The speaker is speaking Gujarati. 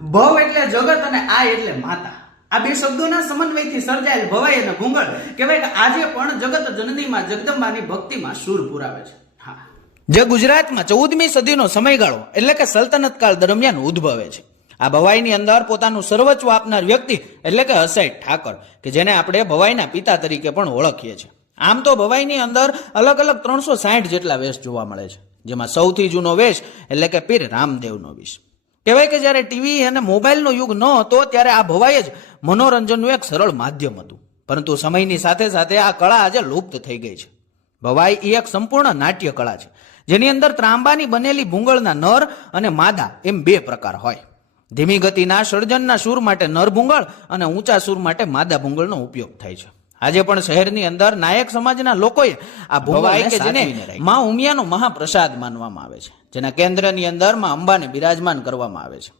ભવ એટલે જગત અને આ એટલે માતા. આ બે શબ્દોના સમન્વયથી સર્જાયેલ ભવાઈ અને ભૂંગળ કહેવાય કે આજે પણ જગત જનનીમાં જગદંબાની ભક્તિમાં સૂર પુરાવે છે. હા, જે ગુજરાતમાં 14મી સદીનો સમયગાળો એટલે કે સલ્તનત કાળ દરમિયાન ઉદ્ભવે છે. આ ભવાઈની અંદર પોતાનું સર્વસ્વ આપનાર વ્યક્તિ એટલે કે હસાઈ ઠાકર, કે જેને આપણે ભવાઈના પિતા તરીકે પણ ઓળખીએ છીએ. આમ તો ભવાઈની અંદર અલગ અલગ 360 જેટલા વેશ જોવા મળે છે, જેમાં સૌથી જૂનો વેશ એટલે કે પીર રામદેવનો વેશ. કહેવાય કે જ્યારે ટીવી અને મોબાઈલનો યુગ ન હતો ત્યારે આ ભવાઈ જ મનોરંજનનું એક સરળ માધ્યમ હતું. પરંતુ સમયની સાથે સાથે આ કળા આજે લુપ્ત થઈ ગઈ છે. ભવાઈ એ એક સંપૂર્ણ નાટ્ય કળા છે, જેની અંદર ત્રાંબાની બનેલી ભૂંગળના નર અને માદા એમ બે પ્રકાર હોય. ધીમી ગતિના સર્જનના સૂર માટે નર ભૂંગળ અને ઊંચા સૂર માટે માદા ભૂંગળનો ઉપયોગ થાય છે. આજે પણ શહેરની અંદર નાયક સમાજના લોકોએ આ ભવાઈ કે જેને માં ઉમિયાનો મહાપ્રસાદ માનવામાં આવે છે, જેના કેન્દ્રની અંદર માં અંબાને બિરાજમાન કરવામાં આવે છે.